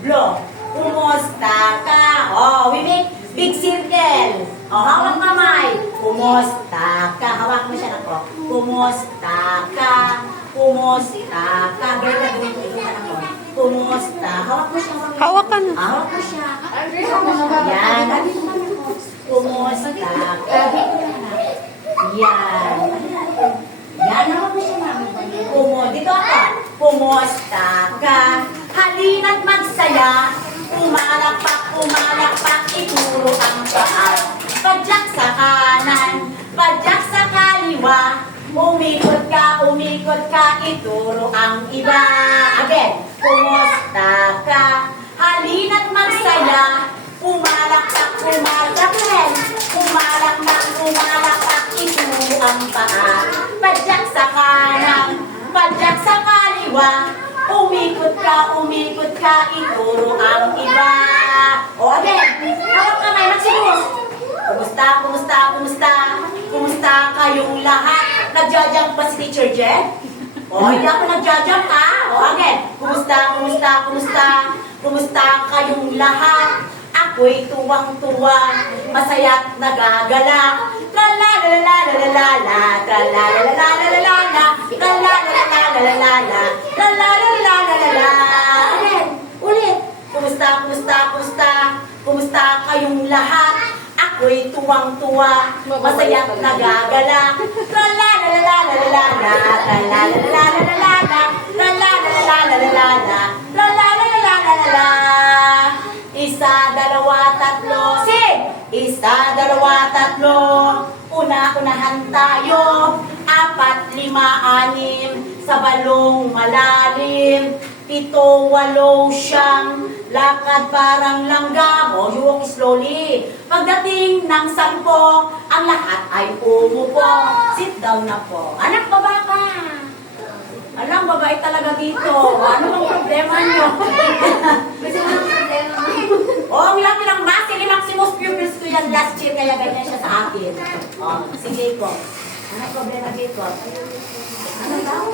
blow. Kumusta ka? Oh, we make big circle. Oh, hawak kamay. Kumusta ka? Hawak mo siya ako. Kumusta ka? Kumusta ka? Ganyan gawin ko ito ako. Kumusta? Hawak mo siya. Hawak ka na. Hawak mo siya. Yan. Kumusta ka? Yan. Yan. Hawak mo siya, mami. Dito ako. Kumusta ka? Halina't magsaya. Pumalakpak, ituro ang paa. Padyak sa kanan, padyak sa kaliwa. Umikot ka, ituro ang iba. Again, kumusta ka? Halina't magsaya. Pumalakpak, ituro ang paa. Padyak sa kanan, padyak sa kaliwa. Umikot ka, ituro ang iba. O again, hawak kamay, magsimus. Kumusta kayong lahat? Nagja-jump pa si Teacher Jen? O, hindi ako nagja-jump ha? O again, kumusta kayong lahat? Ako'y tuwang-tuwa, masaya't nagagalak. Tra-la-la-la-la-la-la, tra-la-la-la-la-la-la, tra-la-la-la-la-la-la, tra-la-la-la-la-la-la. Again, ulit. Kumusta kayong lahat? Ako'y tuwang-tuwa, masaya't nagagalak. Tra-la-la-la-la-la-la, tra-la-la-la-la-la-la, tra-la-la-la-la-la-la, tra-la-la-la-la-la-la. Isa, dalawa, tatlo, sing! Isa, dalawa, tatlo, una-unahan tayo. 4, 5, 6, sa balong malalim. 7, 8, 9, lakad parang langgam. O, you walk slowly. Pagdating ng 10, ang lahat ay umupo. Sit down na po. Anak, baba ka. Alam, babae talaga dito. Ano bang problema nyo? Oh, ang laki ng mask. Sige, Maximus pupils ko yan last year, kaya ganyan siya sa akin. Oh, sige po. Ano problema dito? Ano daw?